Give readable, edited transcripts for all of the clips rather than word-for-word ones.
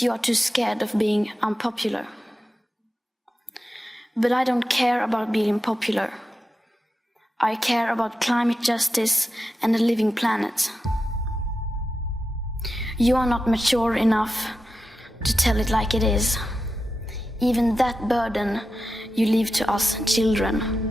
because you are too scared of being unpopular. But I don't care about being popular. I care about climate justice and a living planet. You are not mature enough to tell it like it is. Even that burden you leave to us children.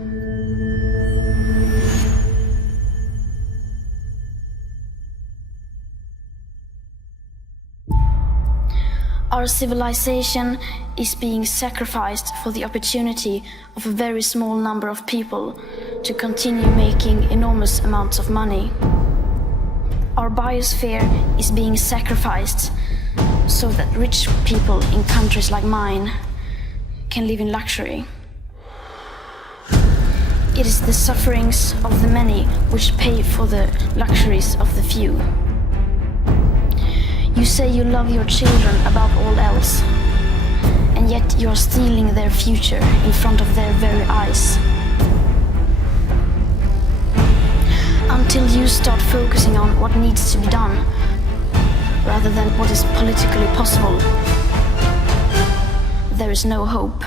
Our civilization is being sacrificed for the opportunity of a very small number of people to continue making enormous amounts of money. Our biosphere is being sacrificed so that rich people in countries like mine can live in luxury. It is the sufferings of the many which pay for the luxuries of the few. You say you love your children above all else, and yet you are stealing their future in front of their very eyes. Until you start focusing on what needs to be done, rather than what is politically possible, there is no hope.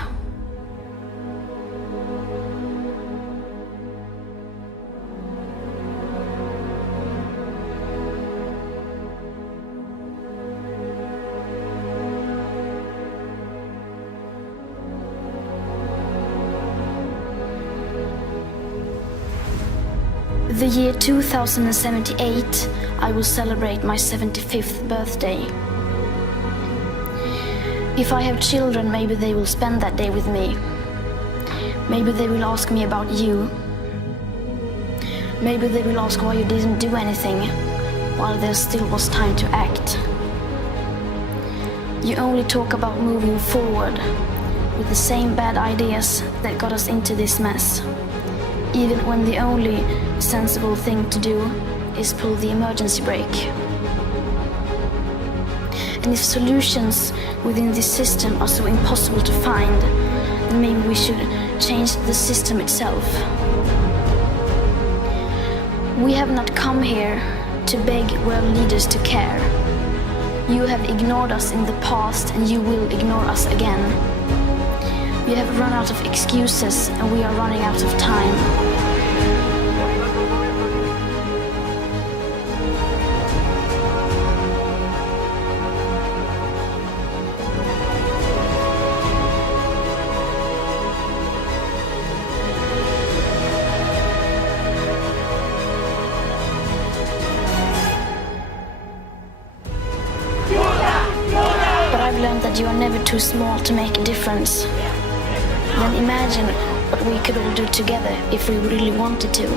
The year 2078, I will celebrate my 75th birthday. If I have children, maybe they will spend that day with me. Maybe they will ask me about you. Maybe they will ask why you didn't do anything while there still was time to act. You only talk about moving forward with the same bad ideas that got us into this mess, even when the only sensible thing to do is pull the emergency brake. And if solutions within this system are so impossible to find, then maybe we should change the system itself. We have not come here to beg world leaders to care. You have ignored us in the past, and you will ignore us again. We have run out of excuses, and we are running out of time. But I've learned that you are never too small to make a difference. Then imagine what we could all do together if we really wanted to.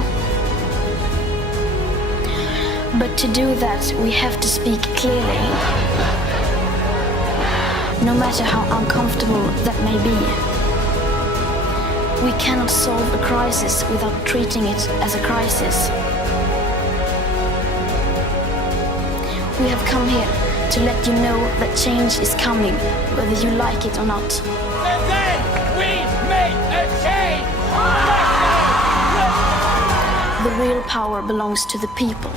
But to do that, we have to speak clearly, no matter how uncomfortable that may be. We cannot solve a crisis without treating it as a crisis. We have come here to let you know that change is coming, whether you like it or not. Today we make a change! The real power belongs to the people.